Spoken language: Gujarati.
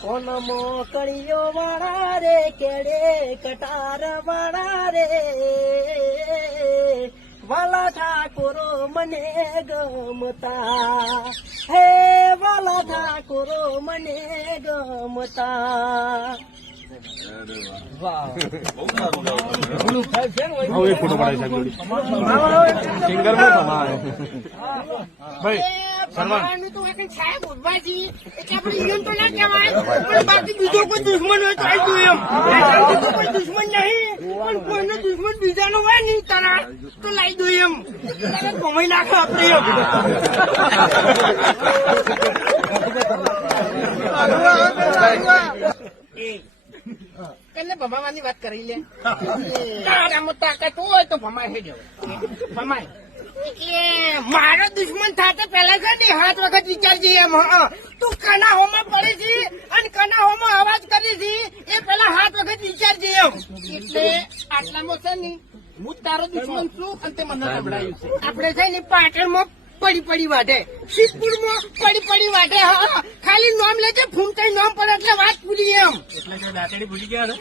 કોન મોકળીઓ વાળા રે કેડે કટાર વાળા રે વાલા ઠાકોરો મને ગમતા હે વાલા ઠાકોરો મને ગમતા સાહેબ ઉદભાજી એટલે આપણે ઈવન તો ના કહેવાય પણ બાકી બીજો કોઈ દુશ્મન હોય તો આવી દઉં એમ કોઈ દુશ્મન નહીં પણ કોઈનો દુશ્મન બીજાનો હોય ને તારા તો લાવી દઉં એમ તારે કમાઈ નાખો આપણે એમ ભમાવાની વાત કરી લે તારામાં તાકાત હોય તો ભમાય હે ભમાય મારો દુશ્મન થતા પેલા છે ને 7 વખત વિચારજે એમ તું કનાહોમાં પડે છે અને કનાહોમાં અવાજ કરે છે એ પેલા 7 વખત વિચારજે એમ એટલે આટલામાં છે ને હું તારો દુશ્મન છું અને તે મને સંભળાયું છે આપણે છે ને પાટણમાં પડી વાટે સિદ્ધપુરમાં પડી વાટે હા ખાલી નામ લે છે ફૂમતાઈ નામ પડે એટલે વાત પૂરી એમ એટલે દાંતડી ભૂલી ગયા